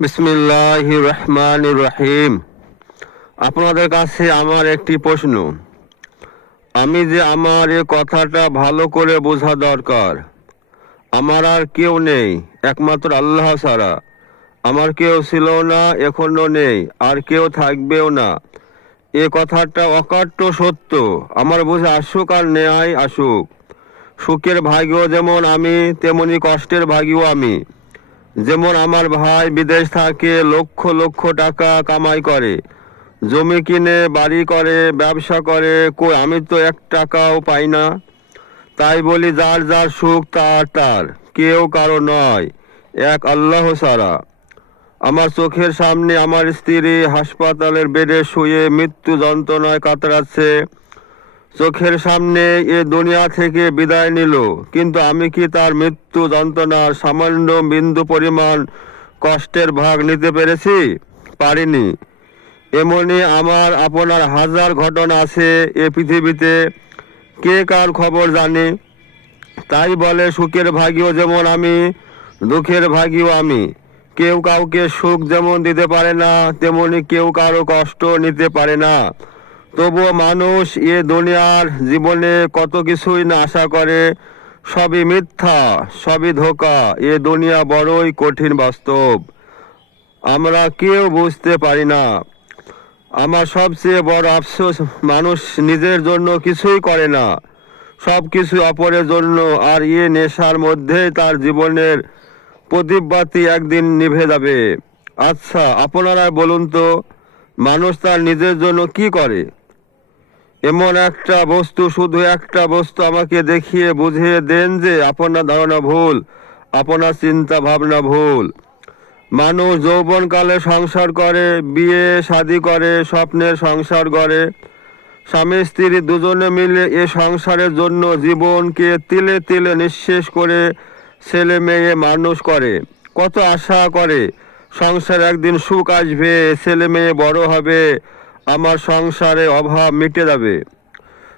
বিসমিল্লাহির রহমানির রহিম। আপনাদের কাছে আমার একটি প্রশ্ন। আমি যে আমার এ কথাটা ভালো করে বোঝা দরকার। আমার আর কেউ নেই একমাত্র আল্লাহ ছাড়া। আমার কেউ ছিল না, এখনো নেই, আর কেউ থাকবেও না। এ কথাটা অকাট্য সত্য। আমার বুঝে আসুক আর নেয় আসুক। সুখের ভাগীও যেমন আমি, তেমনি কষ্টের ভাগীও আমি। যেমন আমার ভাই বিদেশ থাকে, লক্ষ লক্ষ টাকা কামাই করে, জমি কিনে বাড়ি করে, ব্যবসা করে, কই আমি তো 1 টাকাও পাই না। তাই বলি যার যার সুখ তার তার, কেউ কারো নয়, এক আল্লাহ ছাড়া। আমার চোখের সামনে আমার স্ত্রী হাসপাতালের বেডে শুয়ে মৃত্যু যন্ত্রণায় কাতরাচ্ছে। চোখের সামনে এ দুনিয়া থেকে বিদায় নিল, কিন্তু আমি কি তার মৃত্যু যন্ত্রণার সামান্য বিন্দু পরিমাণ কষ্টের ভাগ নিতে পেরেছি? পারিনি। এমনি আমার আপনার হাজার ঘটনা আছে এ পৃথিবীতে, কে কার খবর জানে। তাই বলে সুখের ভাগীও যেমন আমি, দুঃখের ভাগীও আমি। কেউ কাউকে সুখ যেমন দিতে পারে না, তেমনি কেউ কারো কষ্ট নিতে পারে না। তবুও মানুষ এ দুনিয়ার জীবনে কত কিছুই না আশা করে। সবই মিথ্যা, সবই ধোঁকা। এ দুনিয়া বড়ই কঠিন বাস্তব, আমরা কেউ বুঝতে পারি না। আমার সবচেয়ে বড় আফসোস, মানুষ নিজের জন্য কিছুই করে না, সব কিছু অপরের জন্য। আর এ নেশার মধ্যেই তার জীবনের প্রদীপবাতি একদিন নিভে যাবে। আচ্ছা, আপনারা বলুন তো, মানুষ তার নিজের জন্য কি করে? এমন একটা বস্তু, শুধু একটা বস্তু আমাকে দেখিয়ে বুঝিয়ে দেন যে আপনার ধারণা ভুল, আপনার চিন্তা ভাবনা ভুল। মানুষ যৌবনকালে সংসার করে, বিয়ে শাদী করে, স্বপ্নের সংসার গড়ে। স্বামী স্ত্রী দুজনে মিলে এ সংসারের জন্য জীবনকে তিলে তিলে নিঃশেষ করে ছেলে মেয়ে মানুষ করে। কত আশা করে সংসার একদিন সুখ আসবে, ছেলে মেয়ে বড় হবে, আমার সংসারে অভাব মিটে যাবে।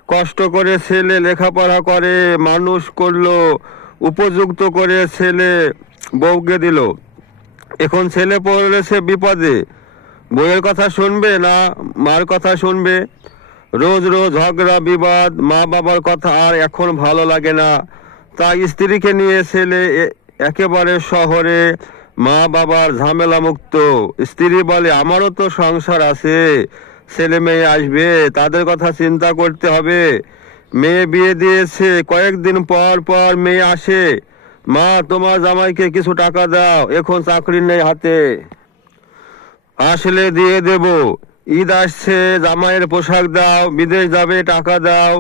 কষ্ট করে ছেলে লেখাপড়া করে, মানুষ করলো, উপযুক্ত করে ছেলে বউকে দিল। এখন ছেলে পড়েছে বিপদে, বউয়ের কথা শুনবে না মার কথা শুনবে? রোজ রোজ ঝগড়া বিবাদ, মা বাবার কথা আর এখন ভালো লাগে না। তাই স্ত্রীকে নিয়ে ছেলে একেবারে শহরে, মা বাবার ঝামেলা মুক্ত। স্ত্রী বলে আমারও তো সংসার আছে, ছেলে মেয়ে আসবে, তাদের কথা চিন্তা করতে হবে। মেয়ে বিয়ে দিয়েছে, কয়েকদিন পর পর মেয়ে আসে, মা তোমার জামাইকে কিছু টাকা দাও, এখন চাকরি নেই হাতে, আসলে দিয়ে দেব। ঈদ আসছে, জামাইয়ের পোশাক দাও, বিদেশ যাবে টাকা দাও।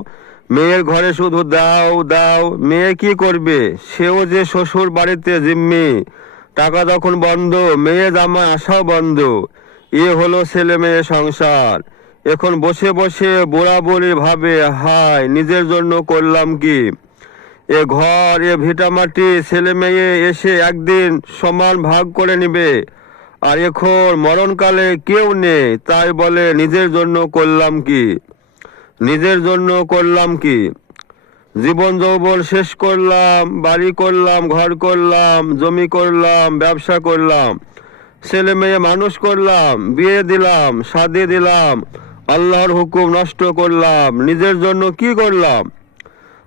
মেয়ের ঘরে শুধু দাও দাও। মেয়ে কি করবে? সেও যে শ্বশুর বাড়িতে জিম্মি। টাকা তখন বন্ধ, মেয়ে জামাই আসাও বন্ধ। এ হলো ছেলে মেয়ে সংসার। এখন বসে বসে বুড়া বুড়ি ভাবে, হায় নিজের জন্য করলাম কি? এ ঘর, এ ভিটামাটি ছেলে মেয়ে এসে একদিন সমান ভাগ করে নিবে। আর এখন মরণকালে কেউ নেই, তাই বলে নিজের জন্য করলাম কি? নিজের জন্য করলাম কি? জীবন যৌবন শেষ করলাম, বাড়ি করলাম, ঘর করলাম, জমি করলাম, ব্যবসা করলাম, ছেলে মেয়ে মানুষ করলাম, বিয়ে দিলাম, শাদী দিলাম, আল্লাহর হুকুম নষ্ট করলাম, নিজের জন্য কি করলাম?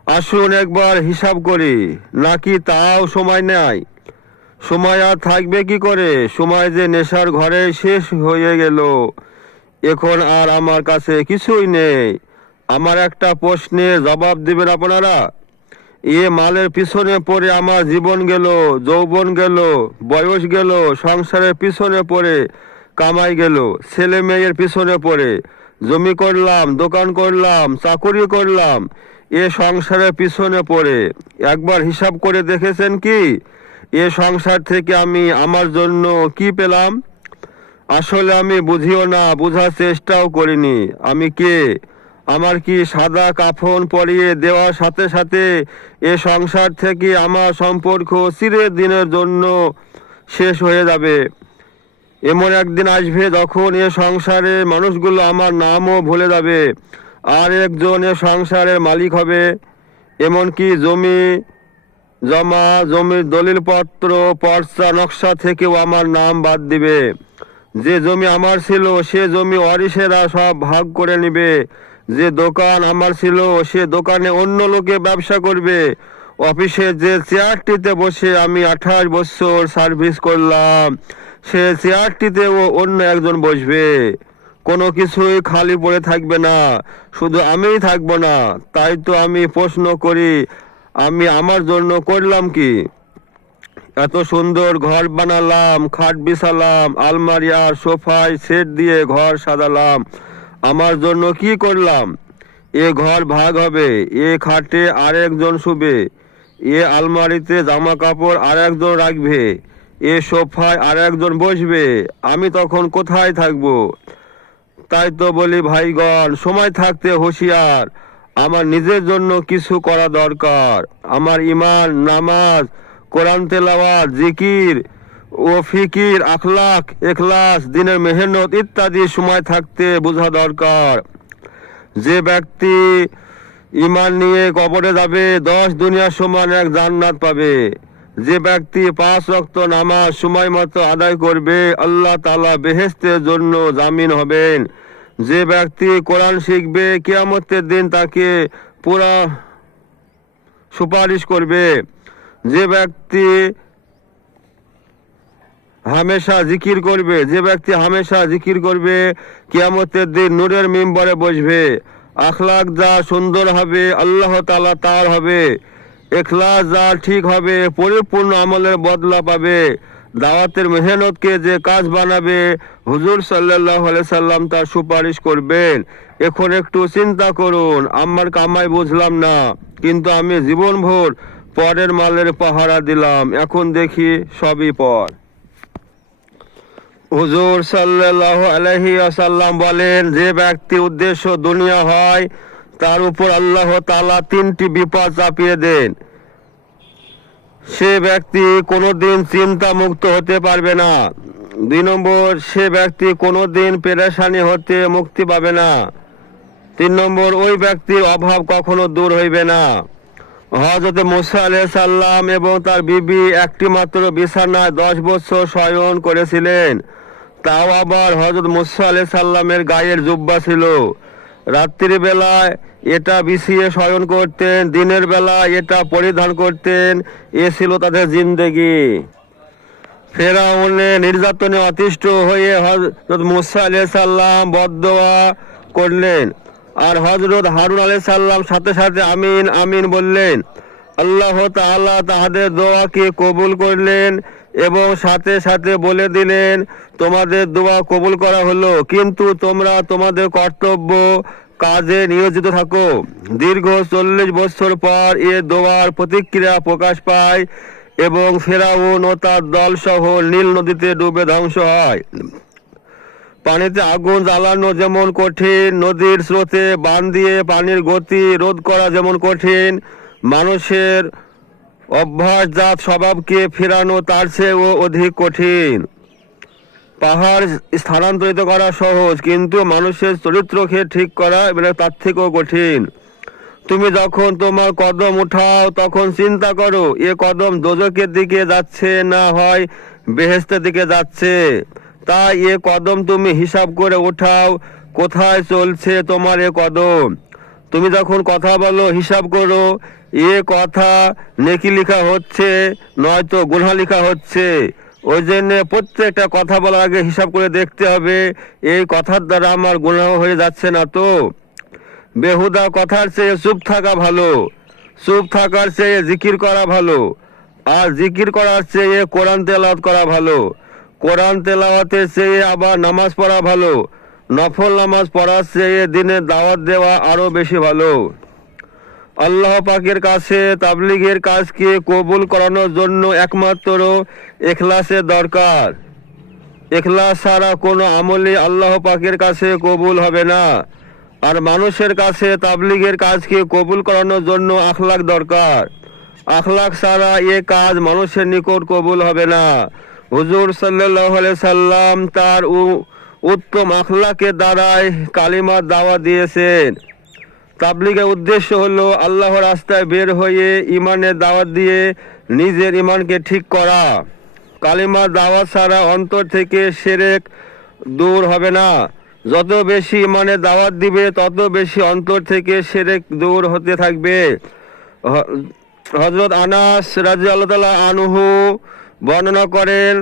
আসুন একবার হিসাব করি, নাকি তাও সময় নেই? সময় আর থাকবে কি করে? সময় যে নেশার ঘরে শেষ হয়ে গেল, এখন আর আমার কাছে কিছুই নেই। আমার একটা প্রশ্নের জবাব দিবেন আপনারা? এ মালের পিছনে পড়ে আমার জীবন গেল, যৌবন গেল, বয়স গেল, সংসারের পিছনে পড়ে কামাই গেল, ছেলে মেয়ের পিছনে পড়ে জমি করলাম, দোকান করলাম, চাকুরি করলাম, এ সংসারের পিছনে পড়ে একবার হিসাব করে দেখেছেন কি এ সংসার থেকে আমি আমার জন্য কি পেলাম? আসলে আমি বুঝিও না, বোঝার চেষ্টাও করিনি। আমি কে? আমার কি সাদা কাফন পরিয়ে দেওয়ার সাথে সাথে এ সংসার থেকে আমার সম্পর্ক চিরদিনের জন্য শেষ হয়ে যাবে? এমন একদিন আসবে যখন এ সংসারে মানুষগুলো আমার নামও ভুলে যাবে, আর একজন এ সংসারের মালিক হবে। এমনকি জমি জমা জমির দলিলপত্র পর্চা নকশা থেকেও আমার নাম বাদ দিবে। যে জমি আমার ছিল সে জমি ওয়ারিশেরা সব ভাগ করে নিবে। যে দোকান আমার ছিল সে দোকানে অন্য লোকে ব্যবসা করবে। অফিসে যে চেয়ারটিতে বসে আমি 28 বছর সার্ভিস করলাম সে চেয়ারটিতেও অন্য একজন বসবে। কোনো কিছুই খালি পড়ে থাকবে না, শুধু আমিই থাকবো না। তাই তো আমি প্রশ্ন করি, আমি আমার জন্য করলাম কি? এত সুন্দর ঘর বানালাম, খাট বিছালাম, আলমারি আর সোফায় সেট দিয়ে ঘর সাজালাম, আমার জন্য কি করলাম? এ ঘর ভাগ হবে, এ খাটে আরেকজন শুবে, এ আলমারিতে জামা কাপড় আরেকজন রাখবে, এ সোফায় আরেকজন বসবে। আমি তখন কোথায় থাকবো? তাই তো বলি ভাইগণ, সময় থাকতে হুঁশিয়ার। আমার নিজের জন্য কিছু করা দরকার। আমার ইমান, নামাজ, কোরআন তেলাওয়াত, জিকির ও ফিকির, আখলাক, এখলাস, দিনের মেহনত ইত্যাদি সময় থাকতে বোঝা দরকার। যে ব্যক্তি ইমান নিয়ে কবরে যাবে 10 দুনিয়া সমান এক জান্নাত পাবে। যে ব্যক্তি 5 ওয়াক্ত নামাজ সময় মতো আদায় করবে আল্লাহ তাআলা বেহেশতের জন্য জামিন হবেন। যে ব্যক্তি কোরআন শিখবে কিয়ামতের দিন তাকে পুরা সুপারিশ করবে। যে ব্যক্তি হামেশা জিকির করবে, যে ব্যক্তি হামেশা জিকির করবে কিয়ামতের দিন নূরের মিম্বরে বসবে। আখলাক যা সুন্দর হবে আল্লাহ তাআলা তার হবে। এখলাস যা ঠিক হবে পরিপূর্ণ আমলের বদলা পাবে। দাওয়াতের মেহনতকে যে কাজ বানাবে হুজুর সাল্লাল্লাহু আলাইহি সাল্লাম তার সুপারিশ করবেন। এখন একটু চিন্তা করুন, আমার কামাই বুঝলাম না, কিন্তু আমি জীবনভর পরের মালের পাহারা দিলাম, এখন দেখি সবই পর। হুজুর সাল্লাল্লাহু আলাইহি ওয়াসাল্লাম বলেন, যে ব্যক্তি উদ্দেশ্য দুনিয়া হয় তার উপর আল্লাহ তাআলা 3টি বিপদ চাপিয়ে দেন। সে ব্যক্তি কোনোদিন চিন্তা মুক্ত হতে পারবে না। 2 নম্বর, সে ব্যক্তি কোনোদিন পেরেশানি হতে মুক্তি পাবে না। 3 নম্বর, ওই ব্যক্তির অভাব কখনো দূর হইবে না। হযরত মূসা আলাইহিস সালাম এবং তার বিবি একটি মাত্র বিছানায় 10 বছর শয়ন করেছিলেন। তাও আবার হযরত মূসা আলাইহিস সালামের গায়ের জুব্বা ছিল। রাত্রির বেলায় এটা বিছিয়ে শয়ন করতেন, দিনের বেলা এটা পরিধান করতেন। এ ছিল তাদের জিন্দেগি। ফেরাউনের নির্যাতনে অতিষ্ঠ হয়ে হযরত মূসা আলাইহিস সালাম বদদোয়া করলেন, আর হযরত হারুন আলাইহিস সালাম সাথে সাথে আমিন আমিন বললেন। আল্লাহ তাআলা তাহাদের দোয়াকে কবুল করলেন এবং সাথে সাথে বলে দিলেন, তোমাদের দোয়া কবুল করা হলো, কিন্তু তোমরা তোমাদের কর্তব্য কাজে নিয়োজিত থাকো। দীর্ঘ 40 বছর পর এ দোয়ার প্রতিক্রিয়া প্রকাশ পায় এবং ফেরাউন ও তার দল সহ নীল নদীতে ডুবে ধ্বংস হয়। পানিতে আগুন জ্বালানো যেমন কঠিন, নদীর স্রোতে বাঁধ দিয়ে পানির গতি রোধ করা যেমন কঠিন, মানুষের অভ্যাসজাত স্বভাবকে ফেরানো তার চেয়েও অধিক কঠিন। পাহাড় স্থানান্তরিত করা সহজ, কিন্তু মানুষের চরিত্রকে ঠিক করা তার থেকেও কঠিন। তুমি যখন তোমার কদম উঠাও তখন চিন্তা করো, এ কদম দোজখের দিকে যাচ্ছে না হয় বেহেশতের দিকে যাচ্ছে। তাই এ কদম তুমি হিসাব করে উঠাও, কোথায় চলছে তোমার এ কদম। তুমি যখন কথা বলো হিসাব করো, এ কথা নেকি লেখা হচ্ছে নয়তো গুনাহ লেখা হচ্ছে। ওই জন্য প্রত্যেকটা কথা বলার আগে হিসাব করে দেখতে হবে, এই কথার দ্বারা আমার গুনাহ হয়ে যাচ্ছে না তো। বেহুদা কথার চেয়ে চুপ থাকা ভালো, চুপ থাকার চেয়ে জিকির করা ভালো, আর জিকির করার চেয়ে কোরআন তেলাওয়াত করা ভালো, কোরআন তেলাওয়াতের চেয়ে আবার নামাজ পড়া ভালো, নফল নামাজ পড়ার চেয়ে দিনে দাওয়াত দেওয়া আরো বেশি ভালো। আল্লাহ পাকের কাছে তাবলীগের কাজকে কবুল করানোর জন্য একমাত্র ইখলাসের দরকার। ইখলাস ছাড়া কোনো আমলই আল্লাহ পাকের কাছে কবুল হবে না। আর মানুষের কাছে তাবলীগের কাজকে কবুল করানোর জন্য আখলাক দরকার। আখলাক ছাড়া এ কাজ মানুষের নিকট কবুল হবে না। হুজুর সাল্লাল্লাহু আলাইহি সাল্লাম তার উত্তম আখলাকের দ্বারাই কালিমার দাওয়াত দিয়েছেন। তাবলীগের উদ্দেশ্য হলো আল্লাহর রাস্তায় বের হয়ে ইমানের দাওয়াত দিয়ে নিজের ইমানকে ঠিক করা। কালিমার দাওয়াত ছাড়া অন্তর থেকে শিরক দূর হবে না। যত বেশি ইমানের দাওয়াত দিবে তত বেশি অন্তর থেকে শিরক দূর হতে থাকবে। হযরত আনাস রাদিয়াল্লাহু তাআলা আনহু বর্ণনা করেন,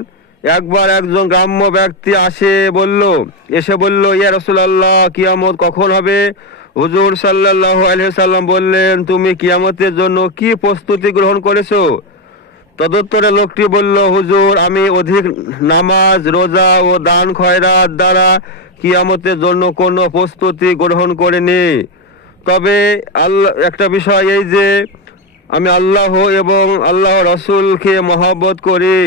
একবার একজন গ্রাম্য ব্যক্তি এসে বলল, ইয়া রাসূলুল্লাহ, কিয়ামত কখন হবে? হুজুর সাল্লাল্লাহু আলাইহি সাল্লাম বললেন, তুমি কিয়ামতের জন্য কি প্রস্তুতি গ্রহণ করেছো? তদুত্তরে লোকটি বলল, হুজুর, আমি অধিক নামাজ, রোজা ও দান খয়রাত দ্বারা কিয়ামতের জন্য কোনো প্রস্তুতি গ্রহণ করিনি। তবে একটা বিষয় এই যে আমি আল্লাহ এবং আল্লাহ রাসূলকে মহব্বত করি।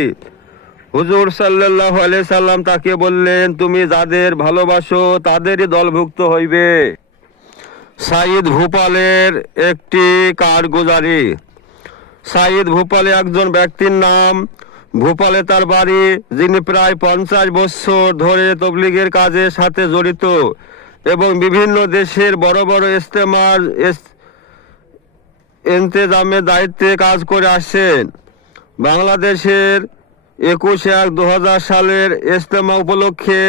হুজুর সাল্লাল্লাহু আলাইহি সাল্লাম তাকে বললেন, তুমি যাদের ভালোবাসো তাদেরই দলভুক্ত হইবে। সাইদ ভূপালের একটি কারগুজারি। সাইদ ভূপালে একজন ব্যক্তির নাম। ভূপালে তার বাড়ি, যিনি প্রায় 50 বছর ধরে তবলিগের কাজের সাথে জড়িত এবং বিভিন্ন দেশের বড় বড় ইজতেমার ইন্তেজামের দায়িত্বে কাজ করে আসছেন। বাংলাদেশের 21/1/2000 সালের ইজতেমা উপলক্ষে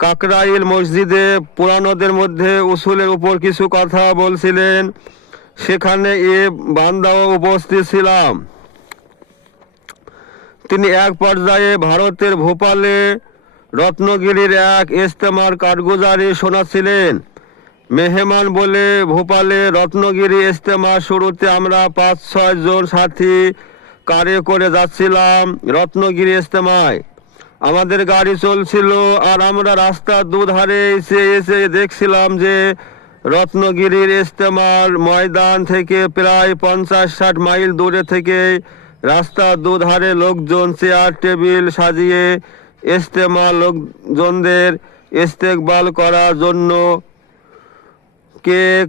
কাকরাইল মসজিদে পুরানোদের মধ্যে উসুলের উপর কিছু কথা বলছিলেন। সেখানে বান্দাও উপস্থিত ছিলাম। তিনি এক পর্যায়ে ভারতের ভোপালে রত্নগিরির এক ইজতেমার কারগুজারি শোনাচ্ছিলেন। মেহমান বলে, ভোপালে রত্নগিরি ইজতেমার শুরুতে আমরা 5-6 জন সাথী কারে করে যাচ্ছিলাম রত্নগিরি ইজতেমায়। আমাদের গাড়ি চলছিল আর আমরা রাস্তার দুধারে এসে দেখছিলাম যে রত্নগিরির ইজতেমার ময়দান থেকে প্রায় 50-60 মাইল দূরে থেকে রাস্তার দুধারে লোকজন চেয়ার টেবিল সাজিয়ে ইজতেমা লোকজনদের ইস্তেকবাল করার জন্য কেক,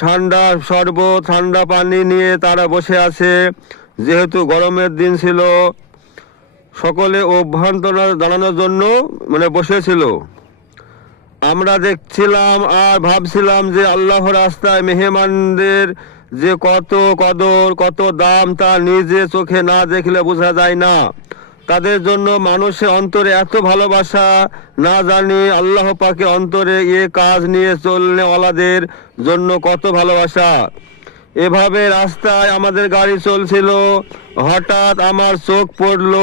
ঠান্ডা শরবত, ঠান্ডা পানি নিয়ে তারা বসে আছে। যেহেতু গরমের দিন ছিল, সকলে অভ্যর্থনা জানানোর জন্য বসেছিল। আমরা দেখছিলাম আর ভাবছিলাম যে আল্লাহর রাস্তায় মেহমানদের যে কত কদর, কত দাম তা নিজে চোখে না দেখলে বোঝা যায় না। তাদের জন্য মানুষের অন্তরে এত ভালোবাসা, না জানি আল্লাহ পাকের অন্তরে এ কাজ নিয়ে চলনেওয়ালাদের জন্য কত ভালোবাসা। এভাবে রাস্তায় আমাদের গাড়ি চলছিল। হঠাৎ আমার চোখ পড়ল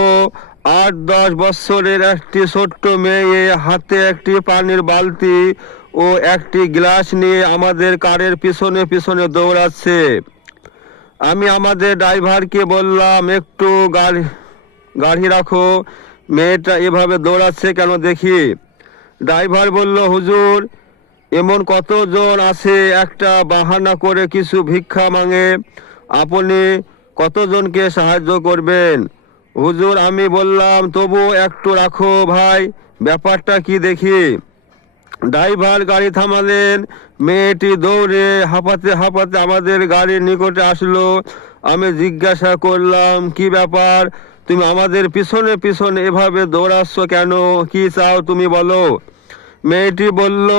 8-10 বছরের একটি ছোট্ট মেয়ে হাতে একটি পানির বালতি ও একটি গ্লাস নিয়ে আমাদের কারের পিছনে পিছনে দৌড়াচ্ছে। আমি আমাদের ড্রাইভারকে বললাম, একটু গাড়ি রাখো, মেয়েটা এভাবে দৌড়াচ্ছে কেন দেখি। ড্রাইভার বলল, হুজুর, এমন কতজন আছে একটা বাহানা করে কিছু ভিক্ষা মাঙে, আপনি কতজনকে সাহায্য করবেন? হুজুর, আমি বললাম, তবু একটু রাখো ভাই, ব্যাপারটা কি দেখি। ড্রাইভার গাড়ি থামালেন। মেয়েটি দৌড়ে হাঁপাতে হাঁপাতে আমাদের গাড়ির নিকটে আসলো। আমি জিজ্ঞাসা করলাম, কি ব্যাপার, তুমি আমাদের পিছনে পিছনে এভাবে দৌড়াচ্ছ কেন? কি চাও তুমি বলো। মেয়েটি বলল,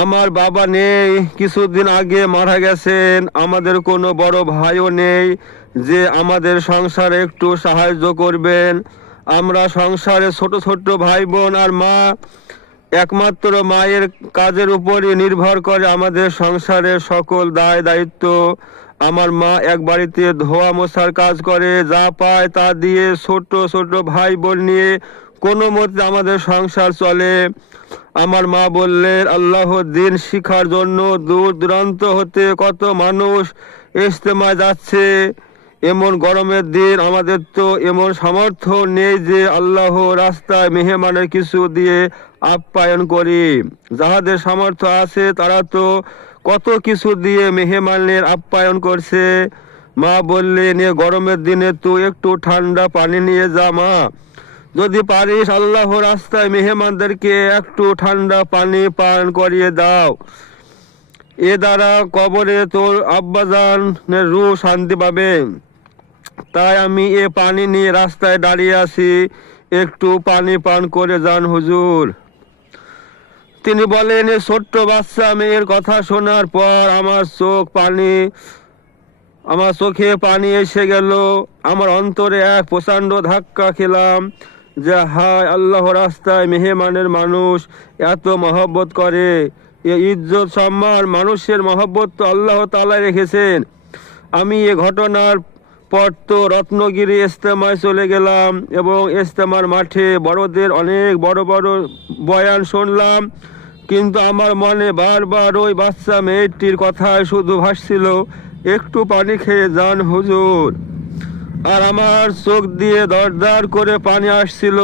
আমার বাবা নেই, কিছুদিন আগে মারা গেছেন। আমাদের কোনো বড় ভাইও নেই যে আমাদের সংসারে একটু সাহায্য করবেন। আমরা সংসারে ছোট ছোট ভাই বোন আর মা, একমাত্র মায়ের কাজের উপরই নির্ভর করে আমাদের সংসারের সকল দায় দায়িত্ব। আমার মা এক বাড়িতে ধোয়া মোছার কাজ করে, যা পায় তা দিয়ে ছোট ছোট ভাই বোন নিয়ে কোনো মতে আমাদের সংসার চলে। আমার মা বললেন, আল্লাহর দ্বীন শিখার জন্য দূর দূরান্ত হতে কত মানুষ ইজতেমায় যাচ্ছে। এমন গরমের দিন আমাদের তো এমন সামর্থ্য নেই যে আল্লাহ রাস্তায় মেহমানের কিছু দিয়ে আপ্যায়ন করি। যাহাদের সামর্থ্য আছে তারা তো কত কিছু দিয়ে মেহমানের আপ্যায়ন করছে। মা বললেন, এ গরমের দিনে তুই একটু ঠান্ডা পানি নিয়ে যা মা, যদি পারিস আল্লাহ রাস্তায় মেহমানদেরকে একটু ঠান্ডা পানি পান করিয়ে দাও। এ দ্বারা কবরে তোর আব্বাজানের রূহ শান্তি পাবে। তাই আমি এ পানি নিয়ে রাস্তায় দাঁড়িয়ে আছি, একটু পানি পান করে যান হুজুর। তিনি বলেন, এই ছোট্ট বাচ্চা মেয়ের কথা শোনার পর আমার চোখে পানি এসে গেল। আমার অন্তরে এক প্রচণ্ড ধাক্কা খেলাম যে হায়, আল্লাহ রাস্তায় মেহমানের মানুষ এত মহব্বত করে। এ ইজ্জত সম্মান মানুষের মহব্বত তো আল্লাহ তাআলা রেখেছেন। আমি এ ঘটনার পর তো রত্নগিরি ইজতেমায় চলে গেলাম এবং ইজতেমার মাঠে বড়দের অনেক বড় বড় বয়ান শুনলাম, কিন্তু আমার মনে বারবার ওই বাচ্চা মেয়েটির কথাই শুধু ভাসছিল, একটু পানি খেয়ে যান হুজুর। আর আমার চোখ দিয়ে দরদর করে পানি আসছিল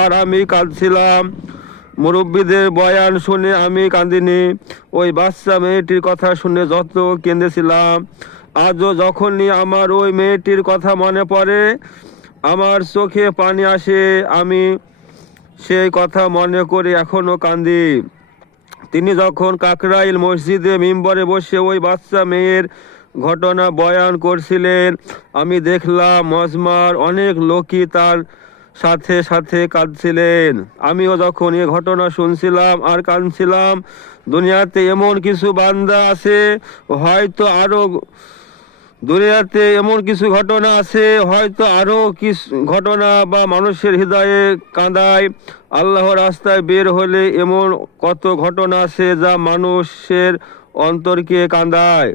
আর আমি কাঁদছিলাম। মুরব্বীদের বয়ান শুনে আমি কাঁদিনি, ওই বাচ্চা মেয়েটির কথা শুনে যত কেঁদেছিলাম। আজও যখনই আমার ওই মেয়েটির কথা মনে পড়ে আমার চোখে পানি আসে। আমি সেই কথা মনে করে এখনো কাঁদি। তিনি যখন কাকরাইল মসজিদে মিম্বরে বসে ওই বাচ্চা মেয়ের ঘটনা বয়ান করছিলেন, আমি দেখলাম মজমার অনেক লোকই তার সাথে সাথে কাঁদছিলেন। আমিও যখন এ ঘটনা শুনছিলাম আর কাঁদছিলাম। দুনিয়াতে এমন কিছু বান্দা আছে, হয়তো আরো দুনিয়াতে এমন কিছু ঘটনা আছে, হয়তো আরো কিছু ঘটনা বা মানুষের হৃদয়ে কাঁদায়। আল্লাহর রাস্তায় বের হলে এমন কত ঘটনা আছে যা মানুষের অন্তরকে কাঁদায়।